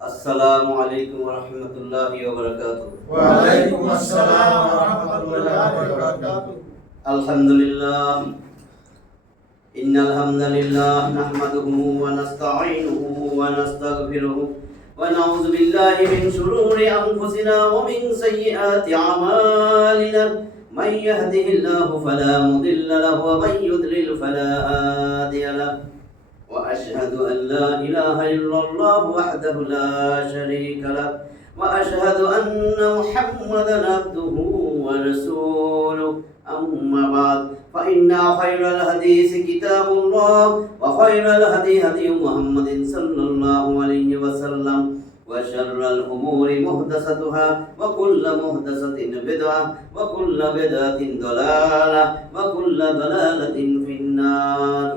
السلام عليكم ورحمة الله وبركاته. وعليكم السلام ورحمة الله وبركاته. الحمد لله. إن الحمد لله نحمده ونستعينه ونستغفره ونعوذ بالله من شرور أنفسنا ومن سيئات أعمالنا. من يهده الله فلا مضل له ومن يضلل فلا هادي له. وأشهد أن لا إله إلا الله وحده لا شريك له وأشهد أن محمدا عبده ورسوله. أما بعد فإن خير الحديث كتاب الله وخير الهدي هدي محمد صلى الله عليه وسلم وشر الأمور محدثاتها وكل محدثة بدعة وكل بدعة ضلالة وكل ضلالة في النار.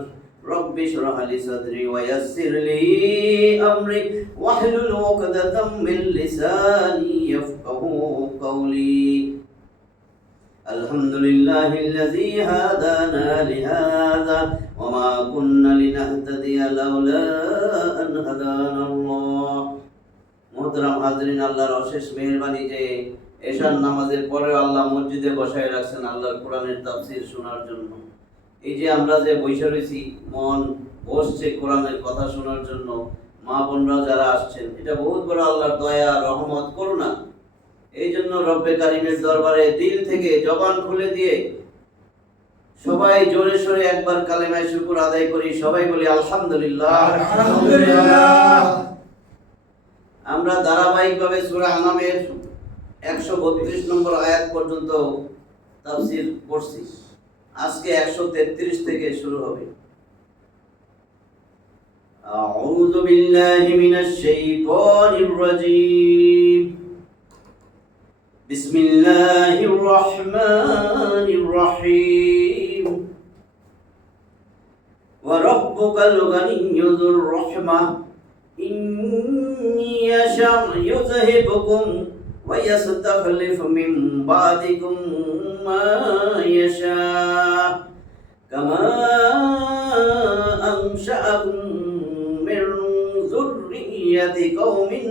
رب اشرح لي صدري ويسر لي أمري واحلل عقدة من لساني يفقهوا قولي. الحمد لله الذي هدانا لهذا وما كنا لنهتدي لولا أن هدانا الله. মোহতারাম হাজরিন, আল্লাহর অশেষ মেহেরবানি যে এশার নামাজের পরে আল্লাহ মসজিদে বসায় রাখছেন আল্লাহর কোরআনের তাফসীর শোনার জন্য। এই যে আমরা যে বসে রয়েছি, মন বসছে কোরআনের কথা শোনার জন্য, মা বোনরা যারা আসছেন, এটা বহুত বড় আল্লাহর দয়া, রহমত, করুণা। এই জন্য রব্বে কারিমের দরবারে দিল থেকে জবান খুলে দিয়ে সবাই জোরে সোরে একবার কালেমায়ে শুকর আদায় করি। সবাই বলি আলহামদুলিল্লাহ। আলহামদুলিল্লাহ। আমরা ধারাবাহিকভাবে সূরা আনামের 132 নম্বর আয়াত পর্যন্ত তাফসীর পড়ছি। আজকে 133 থেকে শুরু হবে। আউযু বিল্লাহি মিনাশ শাইতানির রাজীম। বিসমিল্লাহির রহমানির রহিম। ওয়া রাব্বুকাল গানিয়্যু যুর রাহমাহ ইন ইয়াশা ইউযহিবকুম ওয়া ইয়াস্তাখলিফ মিন বাদিকুম মা ইয়াশা কামা আনশাআকুম মিন যুররিয়্যাতি কওমিন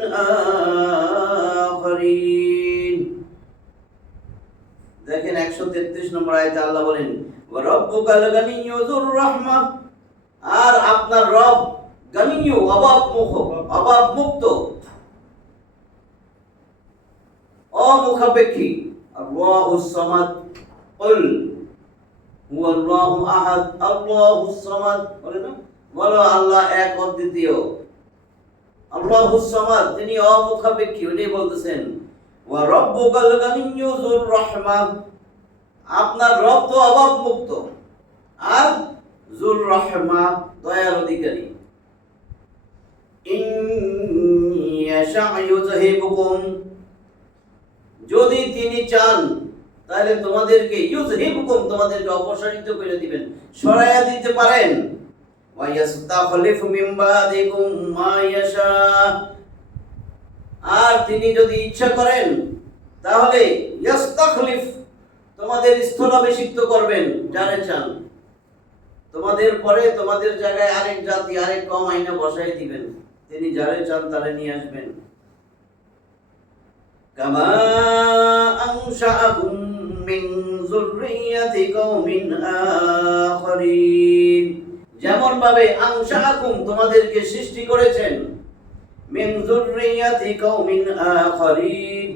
আখারিন। দেখেন 133 নম্বর আয়াতে আল্লাহ বলেন ওয়া রাব্বুকাল গানিয়্যু যুর রাহমাহ, আর আপনার রব গানিয়্যু, অভাব মুক্ত, অমুখাপেক্ষী। আল্লাহুস সামাদ, কুল হুয়াল্লাহু আহাদ, আল্লাহুস সামাদ বলে না, বলো আল্লাহ এক অদ্বিতীয়। আল্লাহুস সামাদ, তিনি অমুখাপেক্ষী, উনি বলতেছেন ওয়া রাব্বুকাল গানিয়্যু যুর রাহমাহ, আপনার রব তো অভাব মুক্ত আর যুর রাহমাহ, দয়ার অধিকারী। ইন ইয়াশা ইউযহিবকুম, যদি তিনি চান তাহলে তোমাদেরকে ইউযহিবকুম, তোমাদেরকে অপসারিত করে দিবেন, সরাইয়া দিতে পারেন। ওয়া ইয়াস্তাখলিফু মিন বাদিকুম মা ইয়াশা, আর তিনি যদি ইচ্ছা করেন তাহলে ইয়াস্তাখলিফ, তোমাদের স্থলাভিষিক্ত করবেন যারে চান। তোমাদের পরে তোমাদের জায়গায় আরেক জাতি, আরেক কওম আইনা বসাই দিবেন, তিনি যারে চান তারে নিয়ে আসবেন। কামা আনশাআকুম মিন যুররিয়্যাতি কওমিন আখারিন, যেমন ভাবে আনশাআকুম, তোমাদেরকে সৃষ্টি করেছেন, মিন যুররিয়্যাতি কওমিন আখারিন,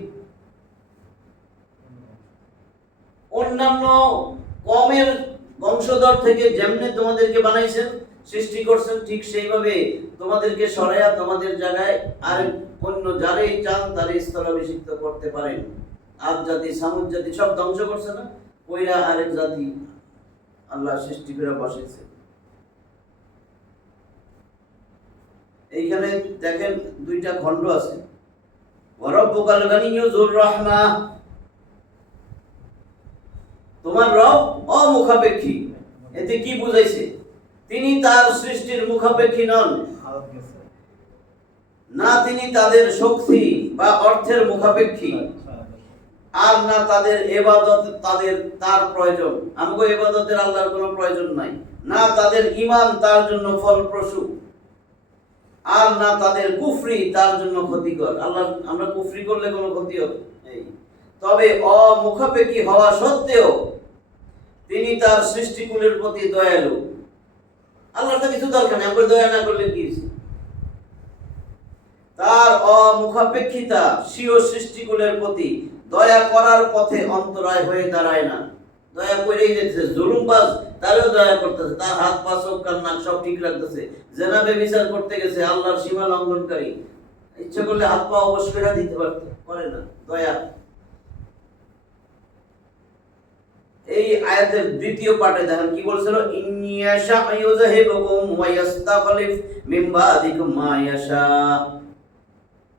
অন্যান্য কওমের বংশধর থেকে যেমনি তোমাদেরকে বানাইছেন, সৃষ্টি করছেন, ঠিক সেইভাবে তোমাদেরকে সরাইয়া তোমাদের জায়গায় আর অন্য যারে চান তারে স্থলাভিষিক্ত করতে পারেন। আদ জাতি, সামুদ জাতি সব ধ্বংস করছে না, কইরা আরেক জাতি আল্লাহ সৃষ্টি করে বসাইছে। এইখানে দেখেন দুইটা খণ্ড আছে। ওয়া রাব্বুকাল গানিয়্যু যুর রাহমাহ, তোমার রব অমুখাপেক্ষী। এতে কি বুঝাইছে? তিনি তার সৃষ্টির মুখাপেক্ষী নন, না তিনি তাদের শক্তি বা অর্থের মুখাপেক্ষী, আর না তাদের ইবাদত তার প্রয়োজন। আমাকে ইবাদতের আল্লাহর কোনো প্রয়োজন নাই, না তাদের ঈমান তার জন্য ফলপ্রসূ। আর না তাদের কুফরি তার জন্য ক্ষতিকর। আল্লাহ আমরা কুফরি করলে কোনো ক্ষতি হবে এই, তবে অমুখাপেক্ষী হওয়া সত্ত্বেও তিনি তার সৃষ্টিকুলের প্রতি দয়ালু। আল্লাহর তো কিছু দরকার নেই, আমরা দয়া না করলে কি? তার অমুখাপেক্ষিতা স্বীয় সৃষ্টিকুলের প্রতি দয়া করার পথে অন্তরায় হয়ে দাঁড়ায় না। দয়া করেই যেতেছে, জুলুমবাজ তারও দয়া করতেছে, তার হাত পা চোখ কান নাক সব ঠিক রাখতেছে। জেনাবে বিচার করতে গেছে, আল্লাহর সীমা লঙ্ঘনকারী, ইচ্ছা করলে হাত পা অবশ করে দিতে পারত, করে না। দয়া। এই আয়াতের দ্বিতীয় পাঠে দেখেন কি বলছিল, ইন্নিয়াশা ইউযাহিবুকুম ওয়া ইস্তাখলিফ মিন বাদিকুম মা ইয়াশা।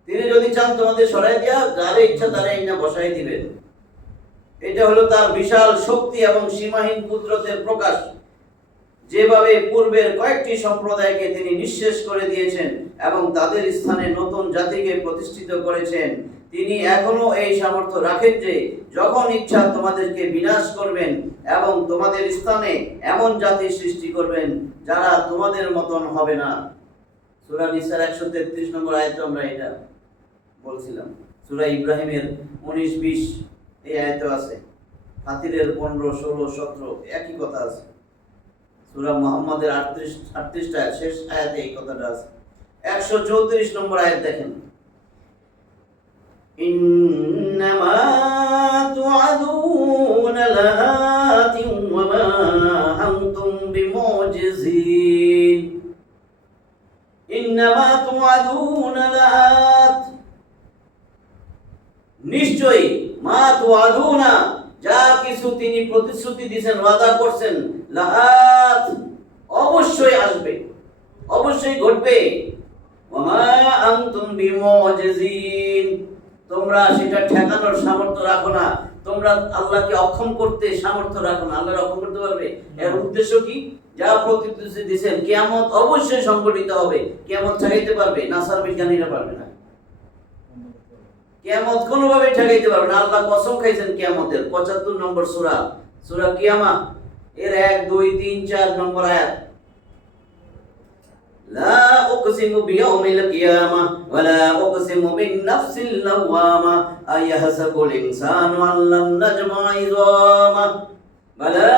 তিনি যদি চান তোমাদের সরাই দিয়া যারে ইচ্ছা তারে ইনা বসাই দিবেন। এটা হলো তার বিশাল শক্তি এবং সীমাহীন কুদরতের প্রকাশ। যেভাবে পূর্বের কয়েকটি সম্প্রদায়কে তিনি নিঃশেষ করে দিয়েছেন এবং তাদের স্থানে নতুন জাতিকে প্রতিষ্ঠিত করেছেন, তিনি এখনো এই সামর্থ্য রাখেন যে যখন ইচ্ছা তোমাদেরকে বিনাশ করবেন এবং তোমাদের স্থানে এমন জাতি সৃষ্টি করবেন যারা তোমাদের মতন হবে না। সূরা নিসার 133 নম্বর আয়াতে আমরা এটা বলছিলাম। সূরা ইব্রাহিমের 19-20 এই আয়াতে আছে। ফাতিরের 15, 16, 17 একই কথা আছে। সূরা মুহাম্মাদের 38টা শেষ আয়াতে এই কথাটা আছে। 134 নম্বর আয়াত দেখেন, ইন্নামা তুআদুনা লাআতিন ওয়া মা আনতুম বিমুজিজিন। ইন্নামা তুআদুনা লাআত, নিশ্চয়ই, মা তুআদুনা, যা কিছু তিনি প্রতিশ্রুতি দিয়েছেন, ওয়াদা করছেন, লাআত, অবশ্যই আসবে, অবশ্যই ঘটবে। ওয়া মা আনতুম বিমুজিজিন, তোমরা সেটা ঠেকানোর সামর্থ্য রাখো না, তোমরা আল্লাহকে অক্ষম করতে সামর্থ্য রাখো না। আল্লাহর অক্ষম করতে পারবে? এর উদ্দেশ্য কি? যা প্রতিশ্রুতি দিয়েছেন কিয়ামত অবশ্যই সংঘটিত হবে। কিয়ামত ঠেকাইতে পারবে? নাসার বিজ্ঞানীরা পারবে না। কিয়ামত কোনোভাবে ঠেকাইতে পারবে না। আল্লাহ কসম খাইছেন কিয়ামতের। 75 নম্বর সূরা, সূরা কিয়ামা এর 1, 2, 3, 4 নম্বর আয়াত। লা উকসিমু বিয়াউমিল কিয়ামা ওয়া লা উকসিমু বিন নাফসিল লাওয়ামা আয়াহসাবুল ইনসানু আল্লাম নাজমা ইযামা বালা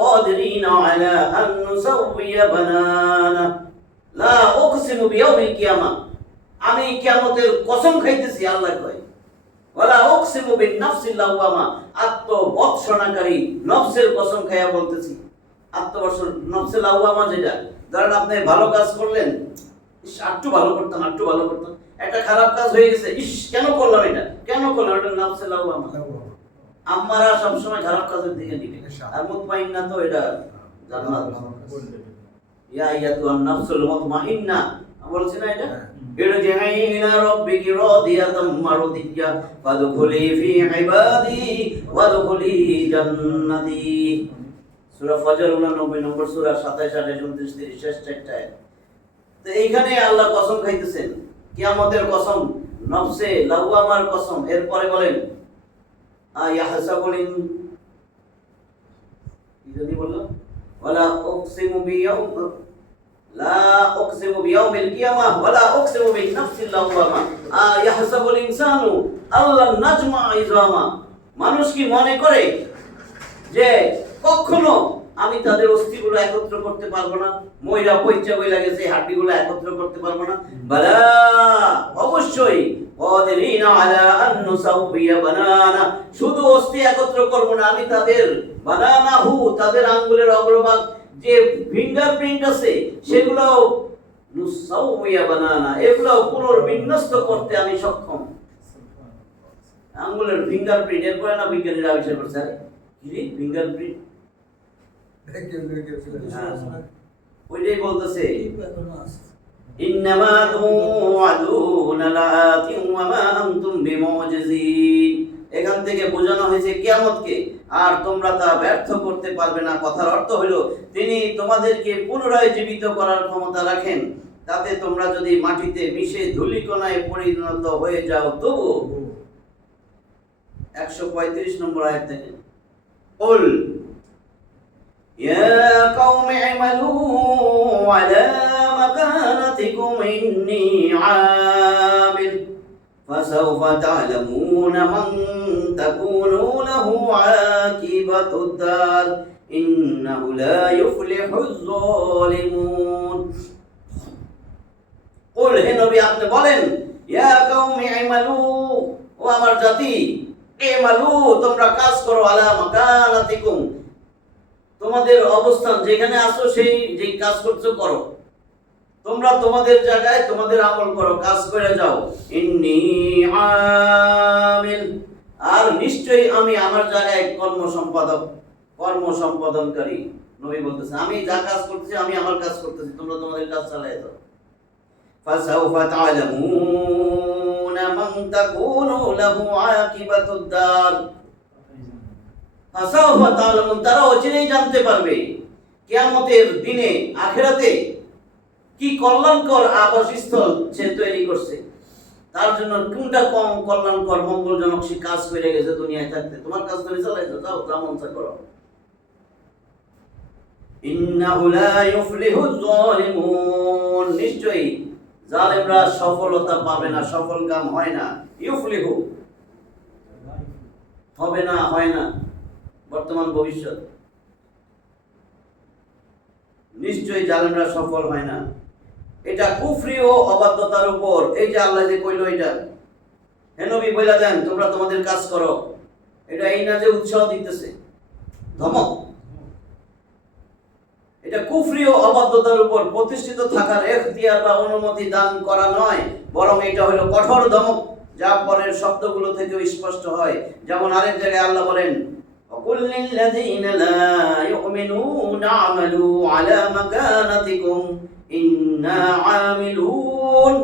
কাদিরিনা আলা আন নুসাউইয়া বানানা। লা উকসিমু বিয়াউমিল কিয়ামা, আমি কিয়ামতের কসম খাইতেছি, আল্লাহ কয়। ওয়ালা উকসিমু বিন নাফসিল লাওয়ামা, আত্মবৎসনাকারী নফসের কসম খাইয়া বলতেছি। আত্মবৎসন, নফসে লাওয়ামা যেটা, ধরেন আপনি ভালো কাজ করলেন, ইস একটু ভালো করতাম, একটু ভালো করতাম, একটা খারাপ কাজ হয়ে গেছে, ইস কেন করলাম এটা, কেন করলাম, এটা নফসে লাওয়ামা। আমারা সব সময় খারাপ কাজের দিকে নিবে, আর মুতমাইন্না তো এটা জান্নাত। ইয়া আইয়াতুন নাফসুল মুতমাইন্না বলছি না এটা, ইরজিই ইলা রাব্বিকি রাদিয়াতাম মারদিয়া ফাদখুলি ফি ইবাদি ওয়াদখুলি জান্নাতি। সূরা ফজর 89 নম্বর সূরা 27, 28, 29, 30 শেষ চারটা আয়াত। তো এইখানে আল্লাহ কসম খাইতেছেন, কিয়ামতের কসম, নফসে লাওয়ামার কসম। এরপরে বলেন আয়াহসাবুল যদি বলল ওয়ালা উকসিমু বিয়াউম লা উকসিমু বিয়াউমিল কিয়ামাহ ওয়ালা উকসিমু বিন নাফসিল লাওয়ামা আয়াহসাবুল ইনসানু আল্লাম নাজমা ইযামা। মানুষ কি মনে করে যে কখনো আমি তাদের অস্থিগুলো একত্র করতে পারবো না, ময়রা পয়চা বইলা গেছে, হাড্ডিগুলো একত্র করতে পারবো না? বালা, অবশ্যই, কাদিরিনা আলা আন নুসাউইয়া বানানা, শুধু অস্থি একত্র করব না, আমি তাদের বানানাহু, তাদের আঙ্গুলের অগ্রভাগ যে ফিঙ্গারপ্রিন্ট আছে সেগুলো নুসাউইয়া বানানা, এগুলো পুনর্বিন্যস্ত করতে আমি সক্ষম। আঙ্গুলের ফিঙ্গারপ্রিন্ট, এরপরে না বিজ্ঞানীরা আবিষ্কার করছে, কি ফিঙ্গারপ্রিন্ট, ওইটাই বলতেছে ইন্নামা তুআদুনা লাআতিন ওয়া মা আনতুম বিমুজিজিন। এখান থেকে বোঝানো হয়েছে কিয়ামতকে, আর তোমরা তা ব্যর্থ করতে পারবে না। কথার অর্থ হলো তিনি তোমাদেরকে পুনরায় জীবিত করার ক্ষমতা রাখেন, তাতে তোমরা যদি মাটিতে মিশে ধূলিকণায় পরিণত হয়ে যাও তবু। 135 নম্বর আয়াত দেখেন, কুল ইয়া কওমি আমালু আলা مكانتكم إني عامل فسوف تعلمون من تكون له عاقبة الدار إنه لا يفلح الظالمون قل হে নবী আপনি বলেন ইয়া কওমি ইমালু ও আমার জাতি ইমালু তোমরা কাজ করো আলা মাকানাতিকুম তোমাদের অবস্থান যেখানে আছো সেই যে কাজ করছো করো তোমরা তোমাদের জায়গায় তোমাদের আমল করো কাজ করে যাও ইন্নী আমিল আর নিশ্চয়ই আমি আমার জায়গায় কর্ম সম্পাদনকারী নবী বলতেছেন আমি যা কাজ করতেছি আমি আমার কাজ করতেছি তোমরা তোমাদের কাজ চালিয়ে যাও فسوف تعلمون من تكون له عاقبة الدار فسوف تعلمون তারা অচিরেই জানতে পারবে কিয়ামতের দিনে আখিরাতে কি কল্যাণকর আবাসস্থল সে তৈরি করছে তার জন্য কোনটা কম কল্যাণকর মঙ্গলজনক সে কাজ করে গেছে দুনিয়ায় থাকতে তোমার কাজ তুমি চালাইছো যাও যেমন করো ইন্নাহু লা ইউফলিহুজ যালিমুন নিশ্চয়ই জালেমরা সফলতা পাবে না সফল কাম হয় না ইউফলিহু হবে না হয় না বর্তমান ভবিষ্যৎ নিশ্চয়ই জালেমরা সফল হয় না এটা কুফরি ও অবাধ্যতার উপর এই যে আল্লাহ যে কইলো এটা হে নবী বইলা দেন তোমরা তোমাদের কাজ করো এটা এই না যে উৎসাহ দিতেছে ধমক এটা কুফরি ও অবাধ্যতার উপর প্রতিষ্ঠিত থাকার এখতিয়ার বা অনুমতি দান করা নয় বরং এটা হলো কঠোর ধমক যা পরের শব্দগুলো থেকে স্পষ্ট হয় যেমন আরেক জায়গায় আল্লাহ বলেন وَقُلْ لِلَّذِينَ لَا يُؤْمِنُونَ اعْمَلُوا عَلَى مَكَانَتِكُمْ إِنَّا عَامِلُونَ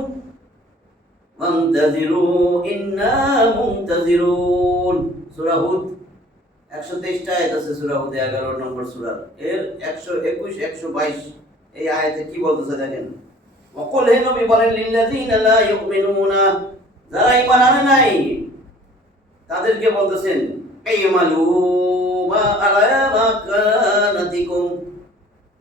وَانْتَظِرُوا إِنَّا مُنْتَظِرُونَ সূরা হুদ 123 টা আয়াত আছে সূরা হুদে 11 নম্বর সূরা এর 121 122 এই আয়াতে কি বলতেছে দেখেন ওয়াকুল হে নবী বলেন লিল্লাযিনা লা ইউমিনুনা যারা ঈমান আনে নাই তাদেরকে বলতেছেন ইমালু মা আলা মাকানাতিকুম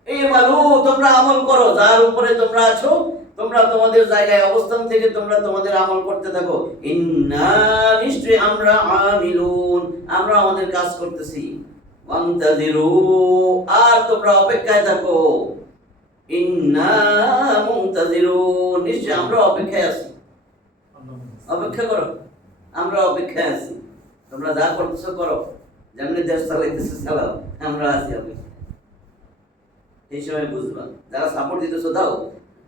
ইমালু তোমরা আমল করো যার উপরে তোমরা আছো তোমরা তোমাদের জায়গায় অবস্থান থেকে তোমরা তোমাদের আমল করতে থাকো ইন্না নিশ্চয়ই আমরা আমিলুন আমরা আমাদের কাজ করতেছি ওয়ান্তাযিরু আর তোমরা অপেক্ষায় থাকো ইন্না মুনতাযিরুন নিশ্চয়ই আমরা অপেক্ষায় আছি অপেক্ষা করো আমরা অপেক্ষায় আছি তোমরা যা করতেছো করো যেমনি দেশ চালাইতেছো চালাও আমরা আছি অপেক্ষায় এই সময় বুঝবা যারা সাপোর্ট দিতেছো দাও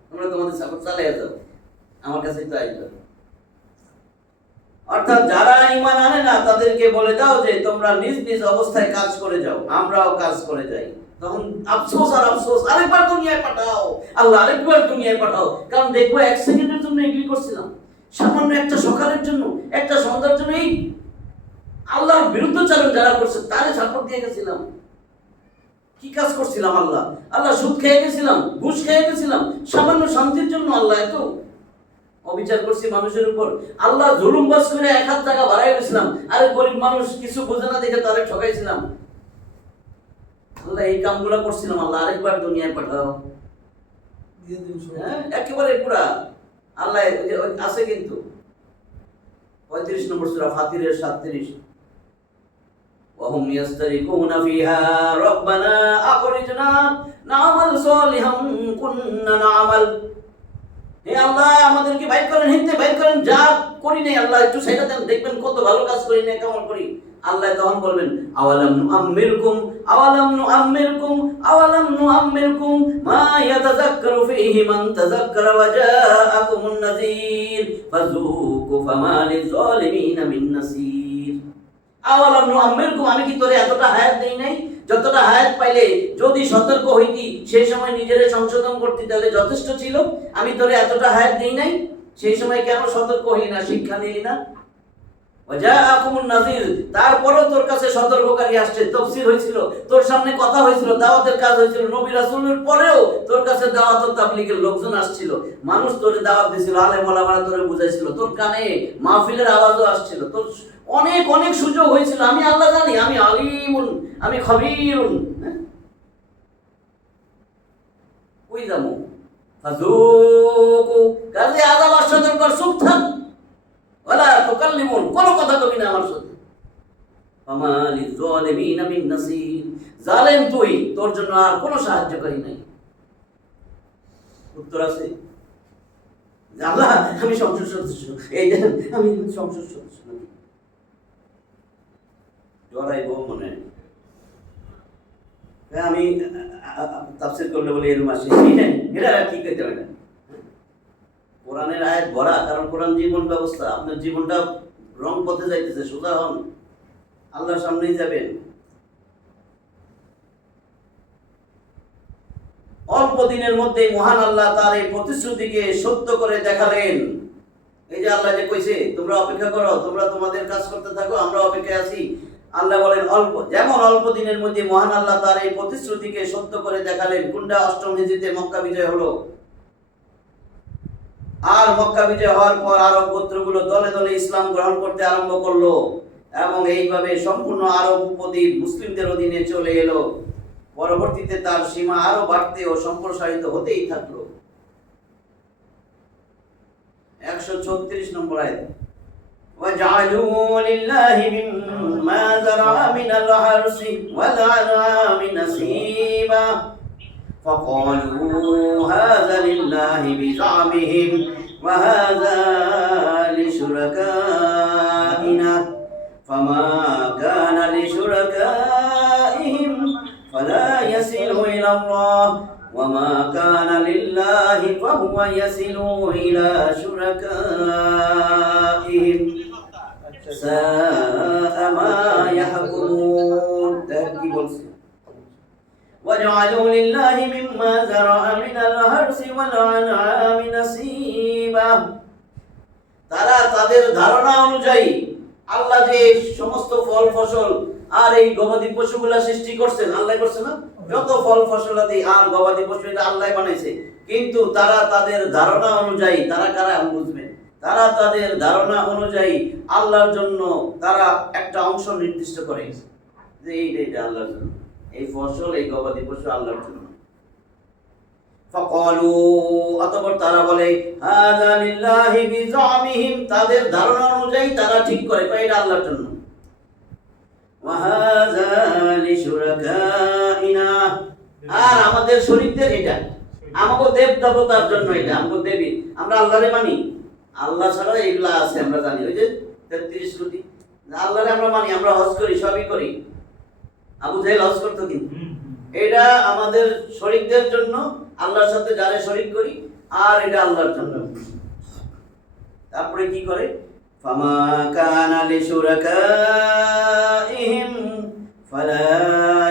তোমরা তোমাদের সাপোর্ট চালিয়ে যাও আমার কাছেই তো আসবে অর্থাৎ যারা ঈমান আনে না তাদেরকে বলে দাও যে তোমরা নিজ নিজ অবস্থায় কাজ করে যাও আমরাও কাজ করে যাই তখন আফসোস আর আফসোস আরেকবার দুনিয়ায় পাঠাও আল্লাহ আরেকবার দুনিয়ায় পাঠাও কারণ দেখবো এক সেকেন্ডের জন্য এগ্রি করছিলাম সামান্য একটা সকালের জন্য একটা সন্ধ্যার জন্য এই আল্লাহর বিরুদ্ধচারণ যারা করছে তারে সাপোর্ট দিয়ে গেছিলাম কি কাজ করছিলাম আল্লাহ সুদ খেয়ে গেছিলাম ঘুষ খেয়ে গেছিলাম সামান্য শান্তির জন্য আল্লাহ এত অবিচার করছি মানুষের উপর আল্লাহ জুলুমবাজ করে এক হাত টাকা বাড়াই গেছিলাম আরে গরিব মানুষ কিছু বোঝে না দেখে তারে ঠকাইছিলাম আল্লাহ এই কামগুলো করছিলাম আল্লাহ আরেকবার দুনিয়ায় পাঠাও হ্যাঁ একেবারে পুরা আল্লাহ আছে কিন্তু 35 নম্বর সূরা ফাতিরের 37 وهم يسترقون فيها ربنا أخرجنا نعمل صالحا كنا نعمل হে আল্লাহ আমাদেরকে বাইর করেন হিতে বাইর করেন যা করি নাই আল্লাহ একটু সেটা দেন দেখবেন কত ভালো কাজ করি নাই কেমন করি আল্লাহ তখন বলবেন আওয়ালাম নুআম্মিরকুম মা ইয়াতাযাক্কারু ফীহি মান তাযাক্কারা ওয়া জাআকুমুন নাযীর ফাযুকু ফামা লিয-যালিমিনা মিন নাসীর আওয়ালাম নুআম্মিরকুম আমি কি তোরে এতটা হায়াত দেই নাই যতটা হায়াত পাইলে যদি সতর্ক হইতি সেই সময় নিজেরে সংশোধন করতে তাহলে যথেষ্ট ছিল আমি তোরে এতটা হায়াত দেই নাই সেই সময় কেন সতর্ক হইলি না শিক্ষা নিলি না ওয়াজাআকুমুন নাযীর তারপরেও তোর কাছে সতর্ককারী আসছে তাফসীর হয়েছিল তোর সামনে কথা হয়েছিল দাওয়াতের কাজ হয়েছিল নবী রাসূলের পরেও তোর কাছে দাওয়াত ও তাবলীগের লোকজন আসছিল মানুষ তোরে দাওয়াত দিছিল আলেম ওলামারা তোরে বুঝাইছিল তোর কানে মাহফিলের আওয়াজও আসছিল তোর অনেক অনেক সুযোগ হয়েছিল আমি আল্লাহ জানি আমি আলিমুন আমি খবীরুন কই যাবো ফাযুকু, কাজে আযাব আস্বাদন কর, চুপ থাক। ওয়ালা তুকাল্লিমুন, কোনো কথা কবি না আমার সাথে। ফামা লিয-যালিমিনা মিন নাসীর, জালেম তুই, তোর জন্য আর কোনো সাহায্যকারী নাই। উত্তর আছে? আল্লাহ আমি সংসদ সদস্য, এই দেখেন আমি সংসদ সদস্য নাকি জড়াইব মনে আমি তাফসীর করলে বলে এরকম আসে, এটা কি করতে পারে না। কোরআনের আয়াত ভরা, কারণ কোরআন জীবন ব্যবস্থা। আপনার জীবনটা রং পথে যাইতেছে, সোজা হন, আল্লাহর সামনেই যাবেন। অল্প দিনের মধ্যে মহান আল্লাহ তার এই প্রতিশ্রুতিকে সত্য করে দেখালেন। এই যে আল্লাহ যে কইছে তোমরা অপেক্ষা করো, তোমরা তোমাদের কাজ করতে থাকো, আমরা অপেক্ষায় আছি। আল্লাহ বলেন যেমন অল্প দিনের মধ্যে মহান আল্লাহ তার এই প্রতিশ্রুতিকে সত্য করে দেখালেন। কোনটা? অষ্টম হিজরিতে মক্কা বিজয় হলো। আর মক্কা বিজয় হওয়ার পর আরব গোত্রগুলো দলে দলে ইসলাম গ্রহণ করতে আরম্ভ করলো এবং এইভাবে সম্পূর্ণ আরব উপদ্বীপ মুসলিমদের অধীনে চলে এলো। পরবর্তীতে তার সীমা আরো বাড়তে ও সম্প্রসারিত হতেই থাকলো। 136 নম্বর আয়াত, وَجَعَلُوا لِلَّهِ مِمَّا زَرَعَ مِنَ الْحَرْثِ وَالْأَنْعَامِ نَصِيبًا فَقَالُوا هَذَا لِلَّهِ بِزَعْمِهِمْ وَهَذَا لِشُرَكَائِنَا فَمَا كَانَ لِشُرَكَائِهِمْ فَلَا يَصِلُ إِلَى اللَّهِ وَمَا كَانَ لِلَّهِ فَهُوَ يَصِلُ إِلَى شُرَكَائِهِمْ سَاءَ مَا يَحْكُمُونَ। কি বলছে? وَجَعَلُوا لِلَّهِ مِمَّا زَرَعَ مِنَ الْحَرْثِ وَالْأَنْعَامِ نَصِيبًا, তারা তাদের ধারণা অনুযায়ী আল্লাহ যে সমস্ত ফল ফসল আর এই গবাদি পশুগুলা সৃষ্টি করছেন, আল্লাহ করছে না? যত ফল ফসলাদি আর গবাদি পশু এটা আল্লাহ বানাইছে। কিন্তু তারা তাদের ধারণা অনুযায়ী, তারা কারা বুঝবেন, তারা তাদের ধারণা অনুযায়ী আল্লাহর জন্য তারা একটা অংশ নির্দিষ্ট করে যে এইটা আল্লাহর জন্য, এই ফসল এই গবাদি পশু আল্লাহর জন্য। ফাকালু, অতঃপর তারা বলে হাযা লিল্লাহি বিজামিহিম, তাদের ধারণা অনুযায়ী তারা ঠিক করে এটা আল্লাহর জন্য। ওয়া হাযা লিশুরাকাইনা, আর আমাদের শরীকদের এটা, আমাদের দেব দেবতার জন্য এটা, আমাদের দেবী, আমরা আল্লাহরে মানি। আল্লাহ ছাড়া এগুলা আছে আমরা জানি, ওই যে 33 কোটি আল্লাহরে আমরা মানি, আমরা হজ করি, সবই করি। আবু জাহেল হজ করতো, কিন্তু এটা আমাদের শরীকদের জন্য, আল্লাহর সাথে যারা শরীক করি, আর এটা আল্লাহর জন্য। তারপরে কি করে? ফামা কানা লিশুরাকাইহিম ফালা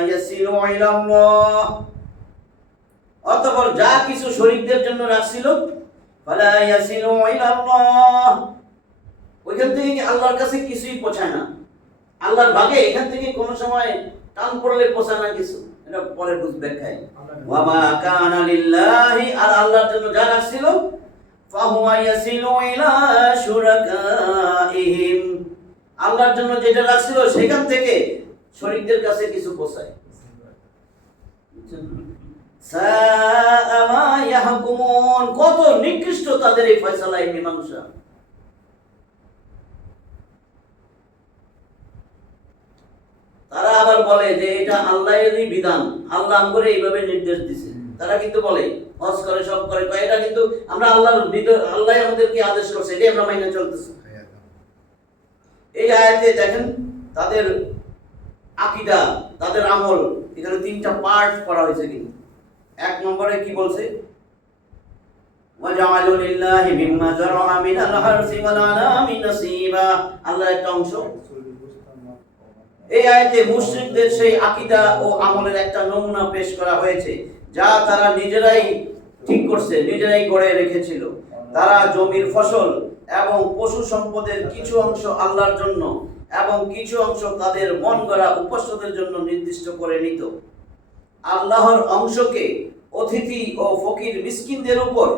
ইয়াসিলু ইলা আল্লাহ, অতঃপর যা কিছু শরীকদের জন্য রাখছিল ফালা ইয়াসিলু ইলা আল্লাহ, ওইখান থেকে আল্লাহর কাছে কিছুই পৌঁছায় না। আল্লাহর ভাগে এখান থেকে কোনো সময় টান পড়লে পৌঁছায় না কিছু, এটা পরে ব্যাখ্যায়। ওয়া মা কানা লিল্লাহি, আর আল্লাহর জন্য যা রাখছিল ফাহুয়া ইয়াসিলু ইলা শুরাকাইহিম, আল্লাহর জন্য যেটা রাখছিল সেখান থেকে শরীকদের কাছে কিছু পৌঁছায়। সাআ মা ইয়াহকুমুন, কত নিকৃষ্ট তাদের এই ফয়সালা, এই মীমাংসা। তারা আবার বলে যে এটা আল্লাহরই বিধান, আল্লাহ আমরে এইভাবে নির্দেশ দিয়েছে। তারা কিন্তু বলে হজ করে, সব করে, এটা কিন্তু আমরা আল্লাহর আল্লাহ আমাদেরকে আদেশ করছে, এটাই আমরা মাইনে চলতেছি। এই আয়াতে দেখেন তাদের আকীদা, তাদের আমল, এখানে 3টা পার্ট করা হয়েছে। কিন্তু 1 নম্বরে কি বলছে? ওয়াজআলু লিল্লাহি মিম্মা যারাআ মিনাল হারসি ওয়াল আনামি নাসিবা, আল্লাহর একটা অংশ। এই আয়াতে মুশরিকদের সেই আকীদা ও আমলের একটা নমুনা পেশ করা হয়েছে, যা তারা নিজেরাই ঠিক করছে, নিজেরাই গড়ে রেখেছিল। তারা জমির ফসল এবং পশু সম্পদের কিছু অংশ আল্লাহর জন্য এবং কিছু অংশ তাদের মন গড়া উপাস্যদের জন্য নির্দিষ্ট করে নিত। আল্লাহর অংশকে অতিথি ও ফকির মিসকিনদের উপর,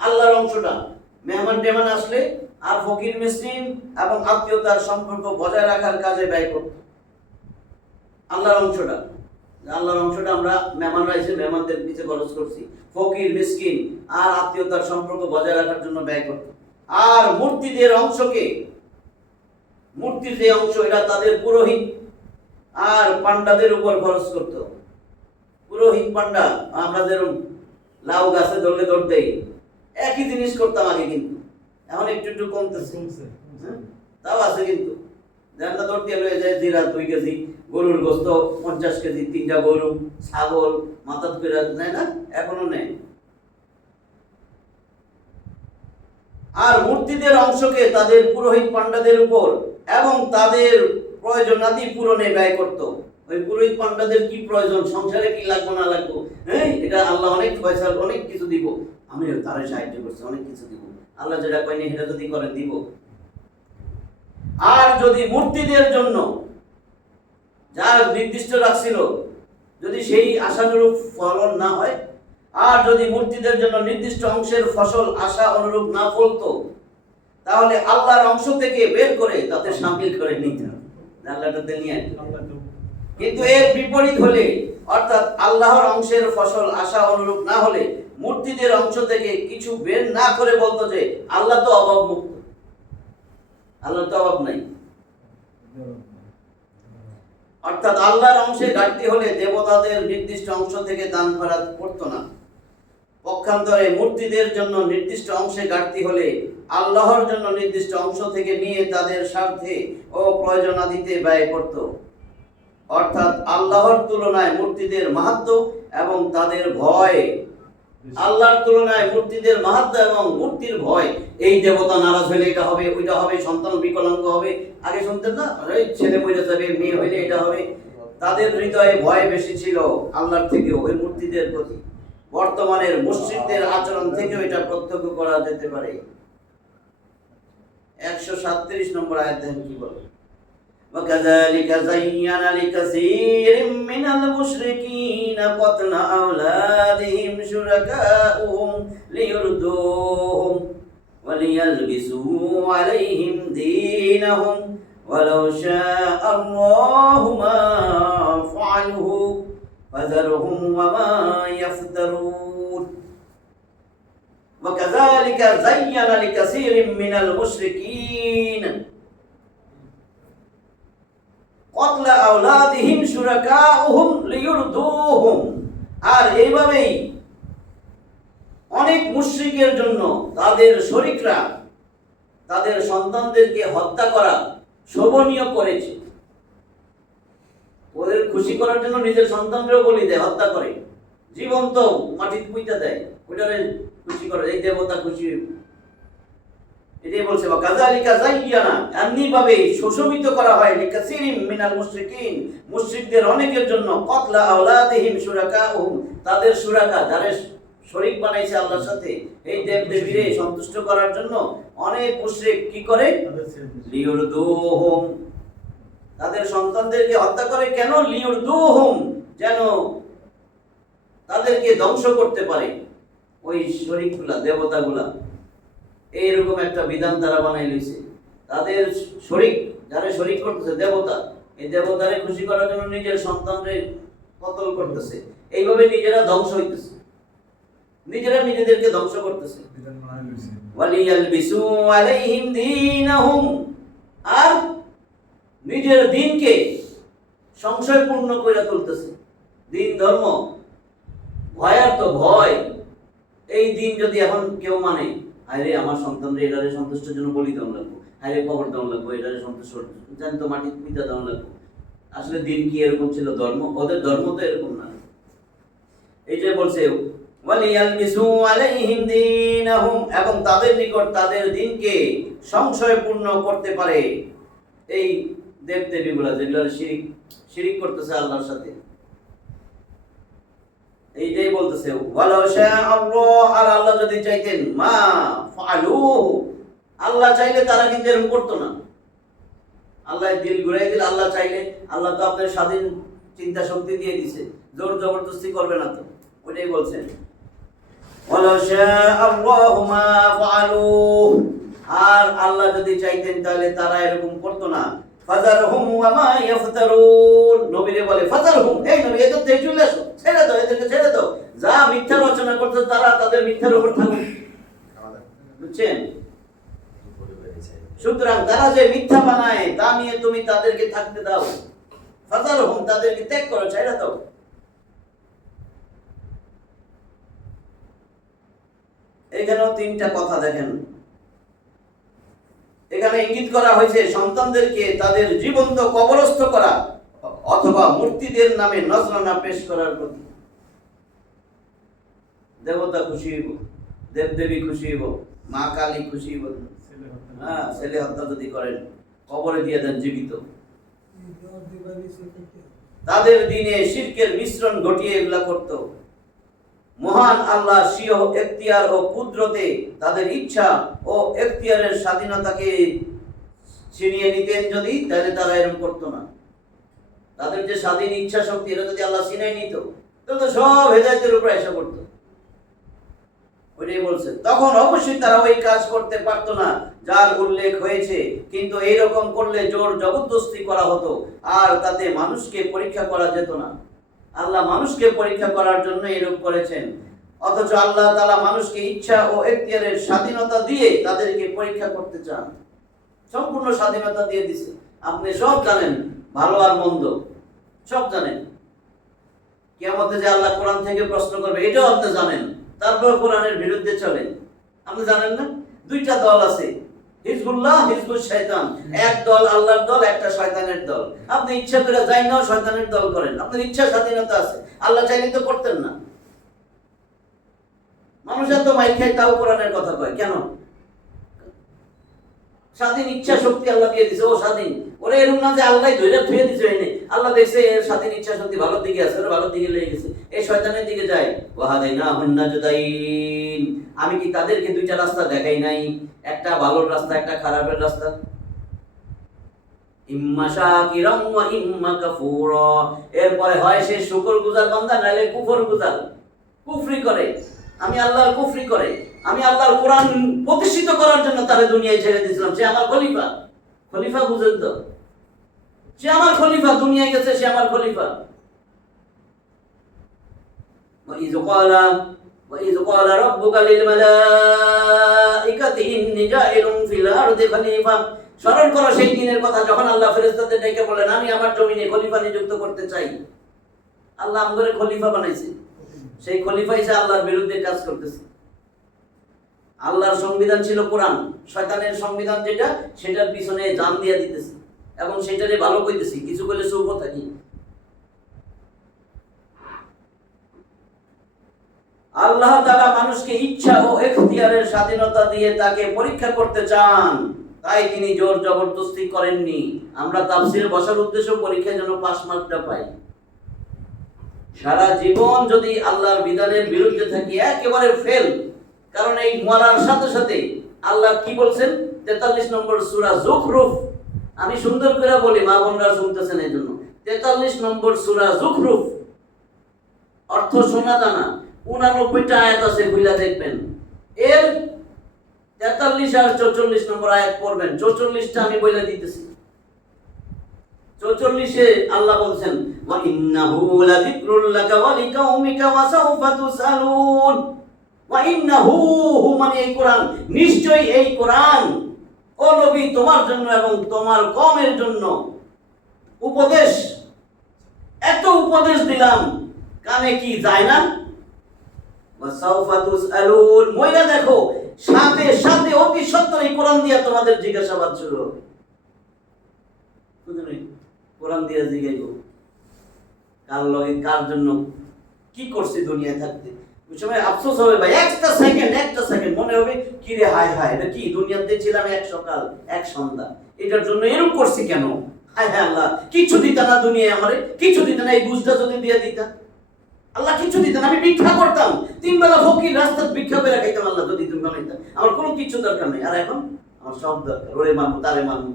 আল্লাহর অংশটা মেহমান টেহমান আসলে আর ফকির মিসকিন এবং আত্মীয়তার সম্পর্ক বজায় রাখার কাজে ব্যয় করত। আল্লাহর অংশটা আল্লাহর অংশটা আমরা মেহমানরা এসে মেহমানদের পিছে খরচ করছি, ফকির মিসকিন আর আত্মীয়তার সম্পর্ক বজায় রাখার জন্য ব্যয় করত। আর মূর্তিদের অংশকে, মূর্তির যে অংশ এটা তাদের পুরোহিত আর পান্ডাদের উপর খরচ করত। পুরোহিত পান্ডা, আমরা যেরকম লাউ গাছে ধরলে দৌড় দেই, একই জিনিস করতাম আগে, কিন্তু এখন একটু একটু কমতেছে, তাও আছে কিন্তু। জানলা দৌড় দিয়ে লয়ে যায় জিরা 2 কেজি, গরুর গোস্ত 50 কেজি, 3টা গরু, ছাগল মাথা করে নেয় না, এখনো নেয়। আর মূর্তিদের অংশকে তাদের পুরোহিত পান্ডাদের উপর এবং তাদের প্রয়োজনাদি পূরণে ব্যয় করত। ওই পুরোহিত পান্ডাদের কি প্রয়োজন, সংসারে কি লাগবে না লাগবে, হ্যাঁ এটা আল্লাহ অনেক পয়সা অনেক কিছু দিব, আমি তারে সাহায্য করছি, অনেক কিছু দিব, আল্লাহ যেটা কয়নি সেটা যদি করে দিব। আর যদি মূর্তিদের জন্য যা নির্দিষ্ট রাখছিল যদি সেই আশানুরূপ ফলন না হয়, আর যদি মূর্তিদের জন্য নির্দিষ্ট অংশের ফসল আশা অনুরূপ না ফলতো, তাহলে আল্লাহর অংশ থেকে বের করে তাতে শামিল করে নিতে হবে, আল্লাহটাতে নিয়ে। কিন্তু এর বিপরীত হলে, অর্থাৎ আল্লাহর অংশের ফসল আশা অনুরূপ না হলে মূর্তিদের অংশ থেকে কিছু বের না করে বলতো যে আল্লাহ তো অভাব মুক্ত, আল্লাহ তো অভাব নাই। অর্থাৎ আল্লাহর অংশে ঘাটতি হলে দেবতাদের নির্দিষ্ট অংশ থেকে দান করা পড়তো না। পক্ষান্তরে মূর্তিদের জন্য নির্দিষ্ট অংশে ঘাটতি হলে আল্লাহর জন্য নির্দিষ্ট অংশ থেকে নিয়ে তাদের স্বার্থে ও প্রয়োজনাদিতে ব্যয় করত। অর্থাৎ আল্লাহর তুলনায় মূর্তিদের মাহাত্ম্য এবং তাদের ভয়, আল্লাহর তুলনায় মূর্তিদের মাহাত্ম্য এবং মূর্তির ভয়। এই দেবতা নারাজ হইলে এটা হবে, ওইটা হবে, সন্তান বিকলাঙ্গ হবে, আগে শুনতেন না, ছেলে মরে যাবে, মেয়ে হইলে এটা হবে। তাদের হৃদয়ে ভয় বেশি ছিল আল্লাহর থেকে ওই মূর্তিদের প্রতি। বর্তমানের মুশরিকদের আচরণ থেকেও এটা প্রত্যক্ষ করা যেতে পারে। 137 নম্বর আয়াত দেখেন কি বলে, وَكَذَلِكَ زَيَّنَ لِكَثِيرٍ مِّنَ الْمُشْرِكِينَ قَتْلَ أَوْلَادِهِمْ شُرَكَاؤُهُمْ لِيُرْدُوهُمْ وَلِيَلْبِسُوا عَلَيْهِمْ دِينَهُمْ وَلَوْ شَاءَ اللَّهُ مَا فَعَلُوهُ فَذَرْهُمْ وَمَا يَفْتَرُونَ وَكَذَلِكَ زَيَّنَ لِكَثِيرٍ مِّنَ الْمُشْرِكِينَ قَتْلَ أَوْلَادِهِمْ شُرَكَاؤُهُمْ لِيُرْدُوهُمْ। আর এইভাবেই অনেক মুশরিকের জন্য তাদের শরীকরা তাদের সন্তানদেরকে হত্যা করা শোভনীয় করেছে। ওদের খুশি করার জন্য নিজের সন্তানদেরও বলি দেয়, হত্যা করে, জীবন্ত মাটিতে পুঁতে দেয়, ওইটারে খুশি করে, এই দেবতা খুশি। এটাই বলছে কাযালিকা যায়্যানা, এমনি ভাবে সুশোভিত করা হয় লিকাসিরিম মিনাল মুশরিকিন, মুশরিকদের অনেকের জন্য কতলা আওলাদিহিম শুরাকাহুম, তাদের শুরাকা যারা শরীক বানাইছে আল্লাহর সাথে, এই দেবদেবীরে সন্তুষ্ট করার জন্য অনেক মুশরিক কি করে, লিউরদুহুম, তাদের সন্তানদেরকে হত্যা করে। কেন? লিউরদুহুম, যেন তাদেরকে ধ্বংস করতে পারে ওই শরীকগুলা, দেবতাগুলা। এইরকম একটা বিধান তারা বানাই লইছে। তাদের শরীক যারা শরীক করতেছে দেবতা, এই দেবতারে খুশি করার জন্য নিজের সন্তানদের কতল করতেছে, এইভাবে নিজেরা ধ্বংস হইতেছে, নিজেরা নিজেদেরকে ধ্বংস করতেছে। ওয়ালিয়ালবিসু আলাইহিম দীনাহুম, আর নিজের দিনকে সংশয়পূর্ণ করে তুলতেছে। দিন ধর্ম ভয়ার্থ, ভয়, এই দিন যদি এখন কেউ মানে, আরে আমার সন্তানরা এটারে সন্তুষ্টের জন্য বলি দেওয়া লাগবো, আরে কবর দেওয়া লাগবো, এটারে সন্তুষ্ট জানতো মাটি পিতা দেওয়া লাগবো। আসলে দিন কি এরকম ছিল? ধর্ম, ওদের ধর্ম তো এরকম না। এই যে বলছে ওয়ালিয়ালবিসু আলাইহিম দীনাহুম, এবং তাদের নিকট তাদের দিনকে সংশয়পূর্ণ করতে পারে এই দেবদেবীগুলা, যেগুলো শিরিক করতেছে আল্লাহর সাথে। এইটাই বলতেছে ওয়ালাউ শাআল্লাহ, আর আল্লাহ যদি চাইতেন, মা ফাআলুহু, আল্লাহ চাইলে তারা কিন্তু এরকম করতো না। আল্লাহ দিল ঘুরাই দিল, আল্লাহ চাইলে, আল্লাহ তো আপনার স্বাধীন চিন্তা শক্তি দিয়ে দিছে, জোর জবরদস্তি করবে না তো। ওইটাই বলছেন ওয়ালাউ শাআল্লাহু মা ফাআলুহু, আর আল্লাহ যদি চাইতেন তাহলে তারা এরকম করতো না। ফাযারহুম ওয়া মা ইফতারুন। নবীরে বলে ফাযারহুম, এই নবী এদের থেকে চলে আসো, ছেড়ে দাও, এদেরকে ছেড়ে দাও, যা মিথ্যা রচনা করছে তারা তাদের মিথ্যার উপর থাকুক। বুঝছেন? সুতরাং তারা যে মিথ্যা বানায় তা নিয়ে তুমি তাদেরকে থাকতে দাও। ফাযারহুম, তাদেরকে ত্যাগ করো, ছেড়ে দাও। এখানেও তিনটা কথা দেখেন। এখানে ইঙ্গিত করা হয়েছে সন্তানদেরকে তাদের জীবন্ত কবরস্থ করা অথবা মূর্তিদের নামে নজরানা পেশ করার প্রতি। দেবতা খুশি হইব, দেবদেবী খুশি হইব, মা কালী খুশি হইব। হ্যাঁ, ছেলে হত্যা যদি করেন কবরে দিয়ে দেন জীবিত। তাদের দিনে শিরকের মিশ্রণ ঘটিয়ে এগুলা করত। মহান আল্লাহ স্বীয় এখতিয়ার ও কুদরতে তাদের ইচ্ছা ও এখতিয়ারের স্বাধীনতাকে ছিনিয়ে নিতেন যদি, তাহলে তারা এরকম করতো না। তাদের যে স্বাধীন ইচ্ছা শক্তি, এটা যদি আল্লাহ ছিনিয়ে নিত তাহলে তো সব হেদায়েতের উপর এসে পড়তো। ওইটাই বলছে, তখন অবশ্যই তারা ওই কাজ করতে পারতো না যার উল্লেখ হয়েছে, কিন্তু এইরকম করলে জোর জবরদস্তি করা হতো আর তাতে মানুষকে পরীক্ষা করা যেত না। আল্লাহ মানুষকে পরীক্ষা করার জন্য এরকম করেছেন, অথচ আল্লাহ তাআলা মানুষকে ইচ্ছা ও এখতিয়ারের স্বাধীনতা দিয়ে তাদেরকে পরীক্ষা করতে চান। সম্পূর্ণ স্বাধীনতা দিয়ে দিছে, আপনি সব জানেন, ভালো আর মন্দ সব জানেন। কিয়ামতে যে আল্লাহ কোরআন থেকে প্রশ্ন করবে এটাও আপনি জানেন, তারপর কোরআনের বিরুদ্ধে চলেন। আপনি জানেন না দুইটা দল আছে, হিজবুল্লাহ, হিজবুল শয়তান। এক দল আল্লাহর দল, একটা শয়তানের দল। আপনি ইচ্ছা করে যাই না শয়তানের দল করেন, আপনার ইচ্ছা স্বাধীনতা আছে, আল্লাহ চাইলে তো করতেন না। মানুষ এত মাইর খায় তাও কোরআনের কথা কয় কেন? স্বাধীন ইচ্ছা শক্তি আল্লাহ দিয়ে দিছে, ও স্বাধীন। ওরা এরকম না যে আল্লাহ ধরে ধুয়ে দিছে, এনে আল্লাহ দেখছে এর স্বাধীন ইচ্ছা শক্তি ভালোর দিকে আছে, ওরা ভালোর দিকে লেগে গেছে, এই শয়তানের দিকে যায়। ওয়াহাদাইনাহুন নাজদাইন, আমি কি তাদেরকে দুইটা রাস্তা দেখাই নাই? একটা ভালোর রাস্তা, একটা খারাপের রাস্তা। ইম্মা শাকিরাম ওয়া ইম্মা কাফুরা, এরপরে হয় সে শুকরগুজার বান্দা নাইলে কুফরগুজার, কুফরি করে, আমি আল্লাহর কুফরি করে। আমি আল্লাহর কোরআন প্রতিষ্ঠিত করার জন্য তারে দুনিয়ায় ছেড়ে দিয়েছিলাম, সে আমার খলিফা। খলিফা বুঝেন তো, সে আমার খলিফা, দুনিয়ায় গেছে সে আমার খলিফা। وَإِذْ قَالَ رَبُّكَ لِلْمَلَائِكَةِ إِنِّي جَاعِلٌ فِي الْأَرْضِ خَلِيفَةً। স্মরণ করো সেই দিনের কথা যখন আল্লাহ ফেরেশতাদের ডেকে বলেন আমি আমার জমিনে খলিফা নিযুক্ত করতে চাই। আল্লাহ আমাদের খলিফা বানাইছে, সেই খলিফা এসে আল্লাহর বিরুদ্ধে কাজ করতেছে। আল্লাহর সংবিধান ছিল কোরআন, শয়তানের সংবিধান যেটা, সেটার পিছনে জান দিয়ে দিতেছে এবং সেটারে ভালো কইতেছি, কিছু বলে চুপ থাকি। আল্লাহ তাআলা মানুষকে ইচ্ছা ও এখতিয়ারের স্বাধীনতা দিয়ে তাকে পরীক্ষা করতে চান, তাই তিনি জোর জবরদস্তি করেননি। আমরা তাফসীরে বসার উদ্দেশ্য পরীক্ষায় যেন পাস মার্কটা পাই। সারা জীবন যদি আল্লাহর বিধানের বিরুদ্ধে থাকি একেবারে ফেল। কারণ এই মরার সাথে সাথে আল্লাহ কি বলছেন, 43 নম্বর সূরা যুখরুফ, আমি সুন্দর করে বলি, মা বোনরা শুনতেছেন এই জন্য। 43 নম্বর সূরা যুখরুফ, অর্থ সোনা দানা, 89টা আয়াত আছে, খুলে দেখবেন। এর 43 আর 44 নম্বর আয়াত পড়বেন। 44টা আমি বলে দিতেছি। 44-এ আল্লাহ বলছেন ওয়া ইন্নাহু লাযিকরুল লাকা ওয়া লিকাউমিকা ওয়া সাওফা তুসালুন। ওয়া ইন্নাহু, মানে এই কোরআন, নিশ্চয়ই এই কোরআন ও নবী তোমার জন্য এবং তোমার কওমের জন্য উপদেশ। এত উপদেশ দিলাম, কানে কি যায় না? ওয়া সাওফা তুসালুন, মইরা দেখো, সাথে সাথে অতি সত্বর এই কোরআন দিয়া তোমাদের জিজ্ঞাসাবাদ শুরু হবে। বুঝলেন? কোরআন দিয়ে জিজ্ঞাসা করব কার লগে কার জন্য কি করছে দুনিয়ায় থাকতে। ওই সময় আফসোস হবে ভাই, একটা সেকেন্ড মনে হবে কি রে, হায় হায়, এটা কি দুনিয়াতে ছিলাম এক সকাল এক সন্ধ্যা, এটার জন্য এরকম করছি কেন? হায় হায় আল্লাহ, কিছু দিতা না দুনিয়ায়, আমারে কিছু দিতা না, এই বুঝটা যদি দিয়ে দিতা। আল্লাহ কিছু দিতেন, আমি ভিক্ষা করতাম, 3 বেলা ফকির রাস্তায় ভিক্ষা করে খাইতাম। আল্লাহ যদি তুমি বানাইতাম, আমার কোনো কিছু দরকার নেই। আর এখন আমার সব দরকার, ওরে মানবো,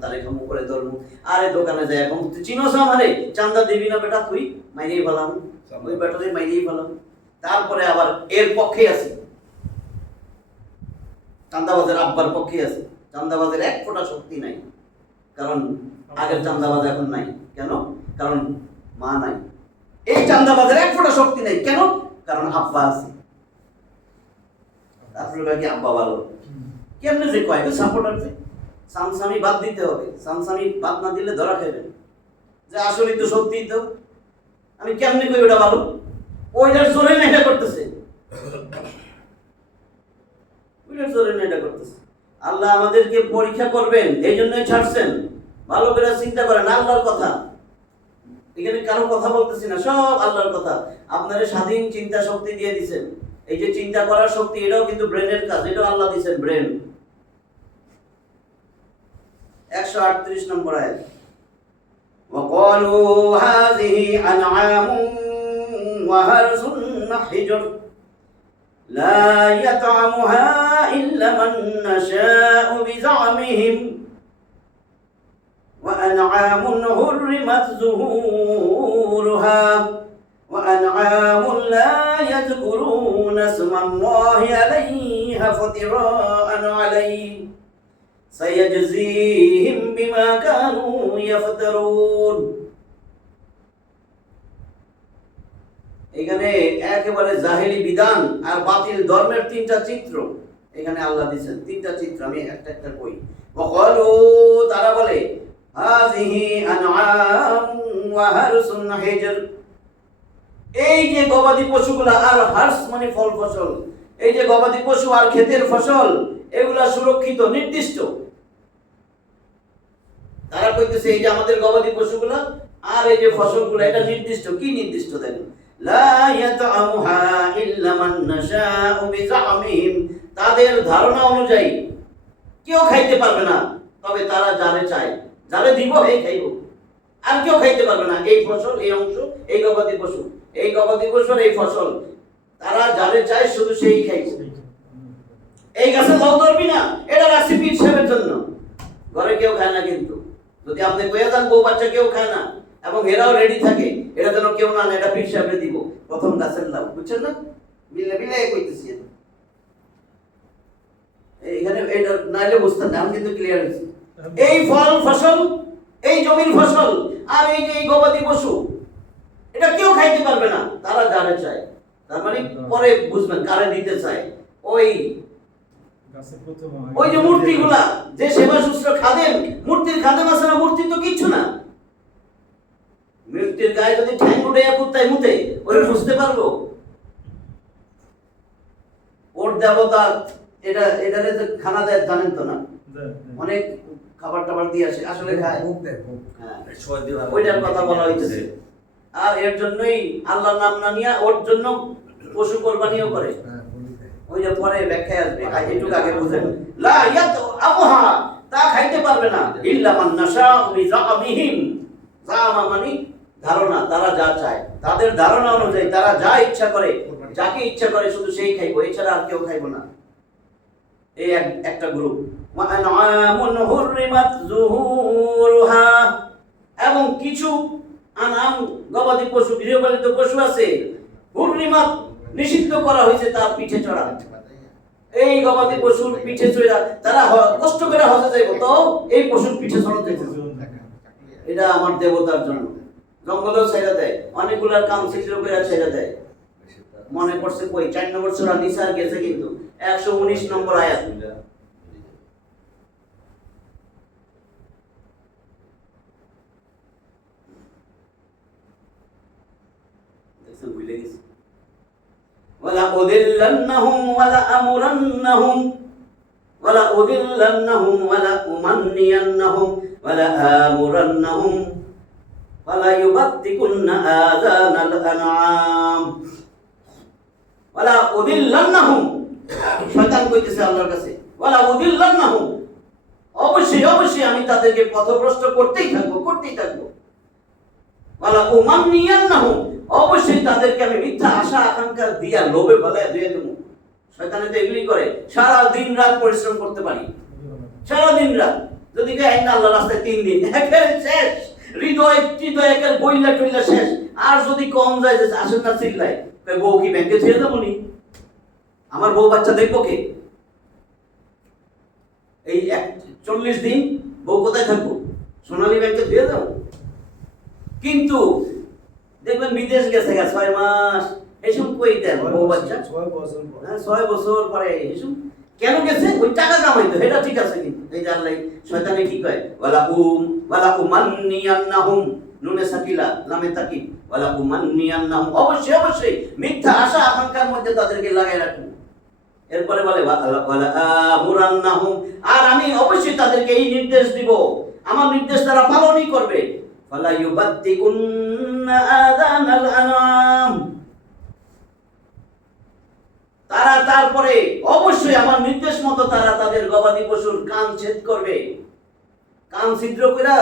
তারে খামো, করে ধরবো। আরে দোকানে যাই, এখন চিনোস আমারে, চান্দা দিবি না বেটা, তুই মাইরেই ফেলাম, ওই বেটারে মাইরেই ফেলাম। তারপরে আবার এর পক্ষে আছে, চান্দাবাজের আব্বার পক্ষে আছে, চান্দাবাজের এক ফোঁটা শক্তি নাই। কারণ আগের চান্দাবাজ এখন নাই। কেন? কারণ মা নাই। এই চান্দাবাজের এক ফোঁটা শক্তি নেই। কেন? কারণ আব্বা আছে। আপনার কি আব্বা ভালো? কেমনে যে কয় সাপোর্ট আছে, সামসামি বাদ দিতে হবে। সামসামি বাদ না দিলে ধরা খাইবেন যে আসলেই তো সত্যিই তো। আমি কেমনে কই ওটা ভালো? ওইটার জোরে না এটা করতেছে, ওইটার জোরে না এটা করতেছে। আল্লাহ আমাদেরকে পরীক্ষা করবেন, এই জন্যই ছাড়ছেন। ভালো করে চিন্তা করেন, আল্লাহর কথা। এখানে কারো কথা বলতেছি না, সব আল্লাহর কথা। আপনারা স্বাধীন চিন্তা শক্তি দিয়ে দিয়েছেন। এই যে চিন্তা করার শক্তি, এটাও কিন্তু ব্রেনের কাজ, এটাও আল্লাহ দিয়েছেন, ব্রেন। 138 নম্বর আয়াত। وقالوا هذه أنعام وحرث حجر لا يطعمها إلا من نشاء بزعمهم وأنعام حرمت ظهورها وأنعام لا يذكرون اسم الله عليها افتراء عليه سيجزيهم بما كانوا يفترون। এখানে একেবারে জাহেলি বিধান আর বাতিল ধর্মের তিনটা চিত্র এখানে আল্লাহ দিয়েছেন। তিনটা চিত্র আমি একটা একটা কই। ওয়াকালু, তারা বলে, হাযিহি আনআম ওয়া হারসুন হিজর, এই যে গবাদি পশুগুলা, আর হার্স মানে ফল ফসল, এই যে গবাদি পশু আর ক্ষেতের ফসল, এগুলা সুরক্ষিত, নির্দিষ্ট। তারা কইতেছে এই যে আমাদের গবাদি পশুগুলা আর এই যে ফসলগুলা, এটা নির্দিষ্ট। কি নির্দিষ্ট? দেন, লা ইয়াতআমুহা ইল্লা মান নাশাউ বিজামিহিম, তাদের ধারণা অনুযায়ী কেউ খাইতে পারবে না, তবে তারা যারে চায়, যারে দিব এই খাইব। আর কেউ খাইতে পারবে না এই ফসল, এই অংশ, এই গবাদি পশু, এই গবাদি পশুর এই ফসল, তারা যারে চায় শুধু সেই খাইব। এই গাছে লাউ ধরবি না, এটা রাখছি পীর সাহেবের জন্য। ঘরে কেউ খায় না, কিন্তু যদি আপনি কইয়া যান বউ বাচ্চা কেউ খায় না, এবং এরাও রেডি থাকে, এটা যেন কেউ না, এটা পীর সাহেবের দিব। প্রথম গাছের লাউ, বুঝছেন না? বিলে বিলে কইতেছি এইখানে, এটা নাইলে বুঝতেন না, আমি কিন্তু ক্লিয়ার হয়েছি। এই ফল ফসল, এই জমির ফসল আর এই যে গবাদি পশু, এটা কেউ খাইতে পারবে না, তারা যারে চায়। তার মানে পরে বুঝবেন কারে দিতে চায়। ওই যে মূর্তিগুলা, যে সেবা শুশ্রূষা খাদেম, মূর্তির খাদেম আছে না? মূর্তি তো কিচ্ছু না। মূর্তির গায়ে যদি ঠ্যাং উঠে কুত্তায় মুতে, ওই বুঝতে পারবো ওর দেবতা। এটা এটারে খানা দেয়, জানেন তো না? অনেক খাবার টাবার দিয়ে আসে, আসলে খায়। হ্যাঁ, ওইটার কথা বলা হইতেছে। আর এর জন্যই আল্লাহর নাম না নিয়ে ওর জন্য পশু কোরবানিও করে। ওইটা পরে ব্যাখ্যায় আসবে, একটু আগে বুঝেন। লা ইয়াতআমুহা, তা খাইতে পারবে না, ইল্লা মান নাশাউ বিজামিহিম, জামা মানে ধারণা, তারা যা চায়, তাদের ধারণা অনুযায়ী তারা যা ইচ্ছা করে, যাকে ইচ্ছা করে শুধু সেই খাইবো, এছাড়া আর কেউ খাইবো না। এই একটা গ্রুপ। ওয়া আনআমুন হুররিমাত যুহুরুহা, এবং কিছু আনাম গবাদি পশু, গৃহপালিত পশু আছে, হুররিমাত নিষিদ্ধ করা হয়েছে তার পিঠে চড়া। এই গবাদি পশুর পিঠে চড়া তারা কষ্ট করে হজে যাইব, তো এই পশুর পিঠে চড়া যাইতে, এটা আমার দেবতার জন্য। জঙ্গলেও ছেড়ে দেয়, অনেকগুলার কাম ছিদ্র করে ছেড়ে দেয়। মনে পড়ছে কই 4 নম্বর সূরা নিসা গেছে, কিন্তু 119 নম্বর আয়াত। দেখছেন, ভুলে গেছি। ওয়ালা উদিল্লান্নাহুম ওয়ালা আমুরান্নাহুম ওয়ালা উদিল্লান্নাহুম ওয়ালা উমান্নিয়ান্নাহুম ওয়ালা আমুরান্নাহুম ওয়ালা ইউবাত্তিকুন্না আযানাল আনআম ওয়ালা উদিল্লান্নাহুম। শয়তান কইতেছে আল্লাহর কাছে, ওয়ালা উদিল্লান্নাহুম, অবশ্যই অবশ্যই আমি তাদেরকে পথভ্রষ্ট করতেই থাকবো, করতেই থাকবো। ওয়ালা উমান্নিয়ান্নাহুম, অবশ্যই তাদেরকে আমি মিথ্যা আশা আকাঙ্ক্ষা দিয়া লোভে ফেলে দিয়ে দেবো। শয়তানে তো এগুলি করে, সারা দিন রাত পরিশ্রম করতে পারি, সারা দিন রাত। যদি কে না আল্লাহ রাস্তায় 3 দিন, একের শেষ, হৃদয় একের বইলা টইলা শেষ। আর যদি কম যায়, যে আসেন না চিল্লায়, বউ কি ব্যাংকে ছেড়ে যাবো নি? আমার বউ বাচ্চা দেখবো কে? এই 40 দিন বউ কোথায় থাকবো? সোনালী ব্যাংকে দিয়ে দাও। কিন্তু দেখবেন বিদেশ গেছে 6 মাস, এসব কই দেন বউ বাচ্চা 6 বছর পরে এসব কেন গেছে? ওই টাকা কামাইতো, এটা ঠিক আছে। কিন্তু এই যে আল্লাহ শয়তানে কি কয়, ওয়ালাকুম মান্নিয়ান্নাহুম, নুনে সাকিলা লামে তাকিব, ওয়ালাকুম মান্নিয়ান্নাহুম, অবশ্যই অবশ্যই মিথ্যা আশা আকাঙ্ক্ষার মধ্যে তাদেরকে লাগাই রাখুন। এরপরে বলে ওয়ালা আমুরান্নাহুম, আর আমি অবশ্যই তাদেরকে এই নির্দেশ দিব, আমার নির্দেশ তারা পালনই করবে। ফালা ইউবাত্তিকুন্না আযানাল আনাম, তারা তারপরে অবশ্যই আমার নির্দেশ মতো তারা তাদের গবাদি পশুর কান ছেদ করবে। কান ছিদ্র করে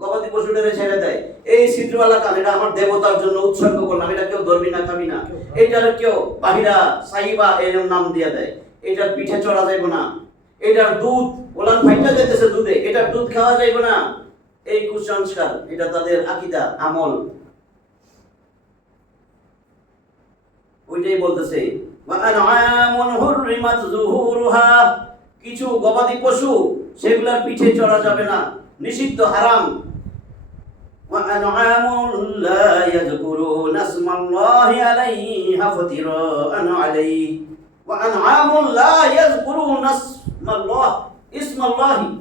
গবাদি পশুটারে ছেড়ে দেয়। এই ছিদ্রওয়ালা কান, এটা আমার দেবতার জন্য উৎসর্গ করলাম, এটা কেউ ধরবি না, খাবি না। এটার কেউ বাহিরা সাইবা এর নাম দিয়ে দেয়। এটার পিঠে চড়া যাইব না, এটার দুধ ওলান ফাইটা যেতেছে দুধে, এটার দুধ খাওয়া যাইব না। এই কুসংস্কার, এটা তাদের আকীদা আমল। ওইটাই বলতেছে কিছু গবাদি পশু সেগুলার পিঠে চড়া যাবে না, নিষিদ্ধ, হারাম।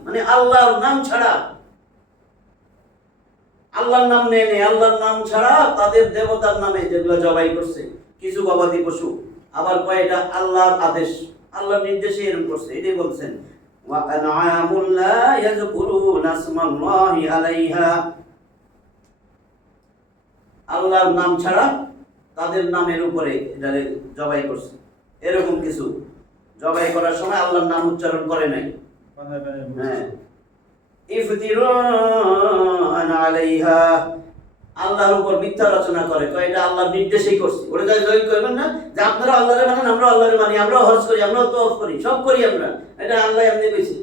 মানে আল্লাহর নাম ছাড়া, আল্লাহর নাম নেই, আল্লাহর নাম ছাড়া তাদের দেবতার নামে যেগুলো জবাই করছে কিছু গবাদি পশু, আবার কয় এটা আল্লাহর আদেশ, আল্লাহর নির্দেশে এরকম করছে। এটাই বলছেন ওয়া আনআমুল লা ইয়াযকুরুনা ইসমাল্লাহি আলাইহা, আল্লাহর নাম ছাড়া তাদের নামের উপরে এটা জবাই করছে। এরকম কিছু জবাই করার সময় আল্লাহর নাম উচ্চারণ করে নাই। হ্যাঁ, ইফতিরাআন আলাইহা, আল্লাহর উপর মিথ্যা রচনা করে, কয় এটা আল্লাহর নির্দেশেই করছি। ওটা যাই কইবেন না যে আপনারা আল্লাহরে মানেন, আমরা আল্লাহরে মানি, আমরাও হজ করি, আমরাও তওয়াফ করি, সব করি আমরা, এটা আল্লাহ এমনি কইছে,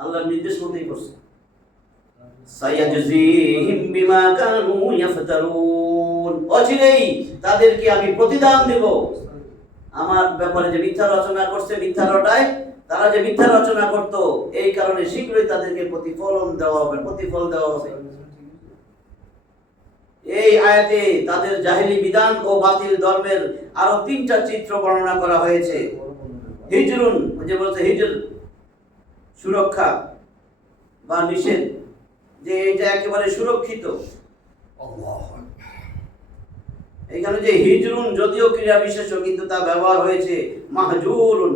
আল্লাহর নির্দেশ মতোই করছে। সায়াজজিহিম বিমা কানু ইয়াফতারুন, অচিরেই তাদেরকে আমি প্রতিদান দেব আমার ব্যাপারে যে মিথ্যা রচনা করছে, মিথ্যা রটায়, তারা যে মিথ্যা রচনা করত, এই কারণে শীঘ্রই তাদেরকে প্রতিফল দেওয়া হবে। এই আয়াতে তাদের জাহেলি বিধান ও বাতিল ধর্মের আরো 3টা চিত্র বর্ণনা করা হয়েছে। হিজরুন, যে বলছে হিজর সুরক্ষা বা নিষেধ, যে এটা একেবারে সুরক্ষিত। এখানে যে হিজরুন যদিও ক্রিয়া বিশেষ্য, কিন্তু তা ব্যবহার হয়েছে মাহজুরুন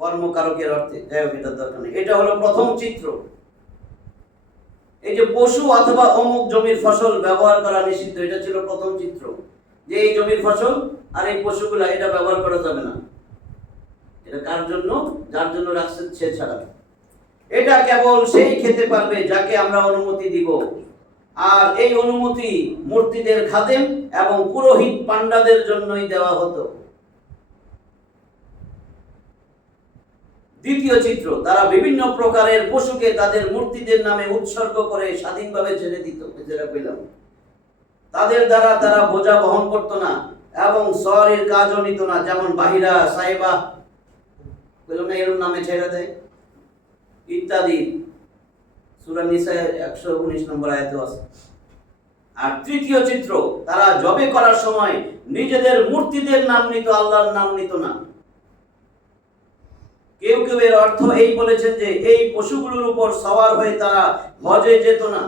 কর্মকারকের অর্থে। যাই হোক, এটার দরকার নেই। এটা হলো প্রথম চিত্র। এই যে পশু অথবা অমুক জমির ফসল ব্যবহার করা নিষিদ্ধ, এটা ছিল প্রথম চিত্র, যে এই জমির ফসল আর এই পশুগুলা এটা ব্যবহার করা যাবে না। এটা কার জন্য? যার জন্য রাখছে সে ছাড়া। এটা কেবল সেই খেতে পারবে যাকে আমরা অনুমতি দিব, আর এই অনুমতি মূর্তিদের খাদেম এবং পুরোহিত পান্ডাদের জন্যই দেওয়া হতো। দ্বিতীয় চিত্র, তারা বিভিন্ন প্রকারের পশুকে তাদের মূর্তিদের নামে উৎসর্গ করে স্বাধীনভাবে ছেড়ে দিত। যেটা পেলাম, তাদের দ্বারা তারা বোঝা বহন করত না এবং শহরের কাজও নিত না, যেমন বাহিরা সাইবা পেলাম না, এর নামে ছেড়ে দেয় ইত্যাদি। সূরা নিসা 119 নম্বর আয়াতে আছে। আর তৃতীয় চিত্র, তারা জবে করার সময় নিজেদের মূর্তিদের নাম নিত, আল্লাহর নাম নিত না। কেউ কেউ এর অর্থ এই বলেছেন যে এই পশুগুলোর উপর সওয়ার হয়ে তারা হজে যেত না।